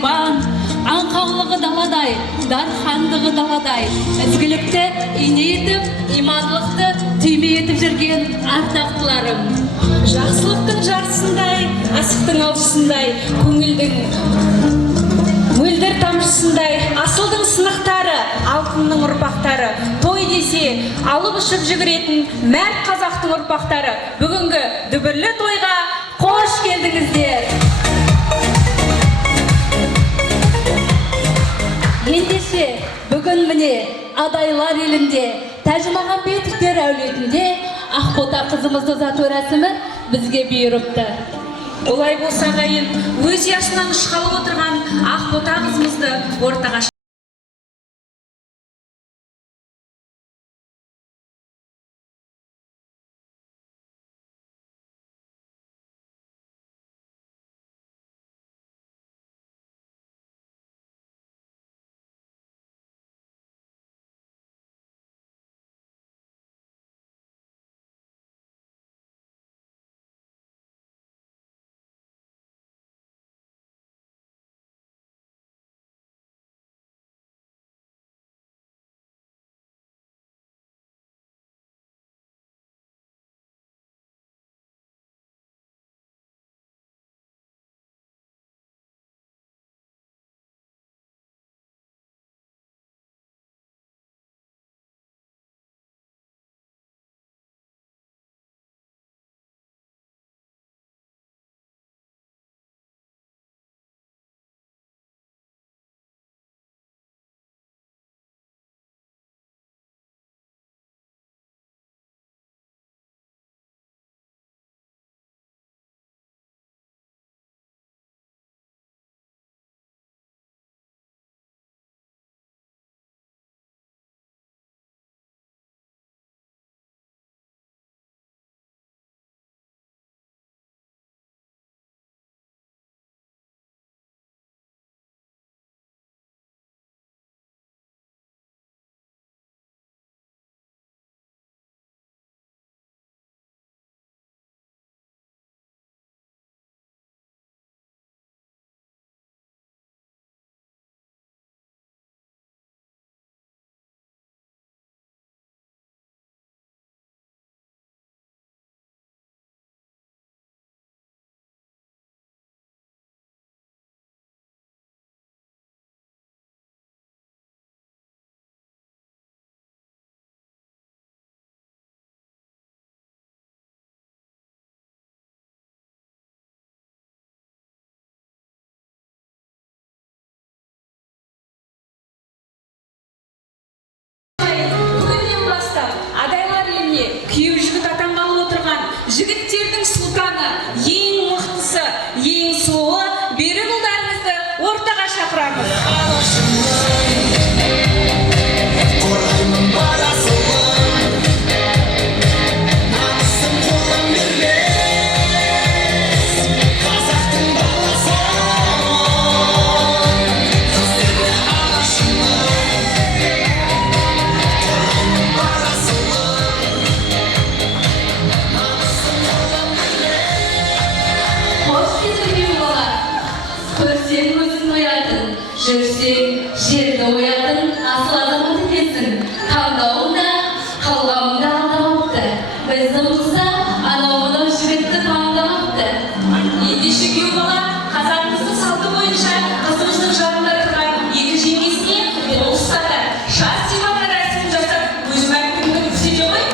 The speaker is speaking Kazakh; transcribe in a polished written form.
мейірбан, аңқаулығы даладай, дархандығы даладай, ізгілікті ине етіп, имандылықты түйме етіп жүрген ардақтыларым. Жақсылықтың жарсындай, асықтың алшысындай, көңілдің мөлдір тамшысындай, асылдың сынықтары, алтынның ұрпақтары, той десе алып ұшып жүгіретін мәрт қазақтың ұрпақтары, бүгінгі дүбірлі тойға қош келдіңіздер. Ендеше бүгін міне адайлар елінде, Тәжімағамбетовтер әулетінде Ақбота қызымызды ұзату рәсімі бізге бұйырыпты. Олай болса ғайын, өз ясынан ұшқалы отырған Ақбота қызымызды ортаға күйеу жігіт атанғалы отырған жігіттердің сұлтаны, ең мықтысы, ең сұлуы берік ұлдарыңызды ортаға шақырамыз. Жүрсең, жерді оятын асыл азамат екенсің. Таңдауында, қалғауында алдамапты. Біздің қызда анау-мынау жігітті таңдамапты. Ендеше күйеу бала қазағымыздың салты бойынша қызымыздың жанында тұрған екі жеңгесіне ол ұстата шаш сипатты рәсімін жасап, өз мәртебесін көрсете ғой.